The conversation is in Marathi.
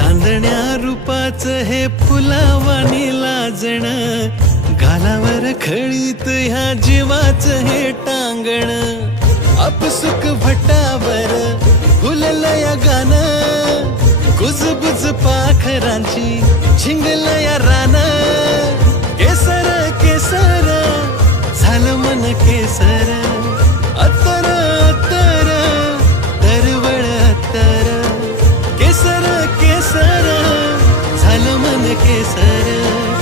चांदण्या रूपाचं हे फुलावानी लाजण, गालावर खळीत ह्या जीवाचं हे टांगण, आपसुक भटावर फुललं या गाणं, कुजबुज पाखरांची झिंगलं या रानं. केसर केसर झालं मन केसर, अत्तर अत्तर तरवळ अत्तर. केसर केसर झालं मन केसर.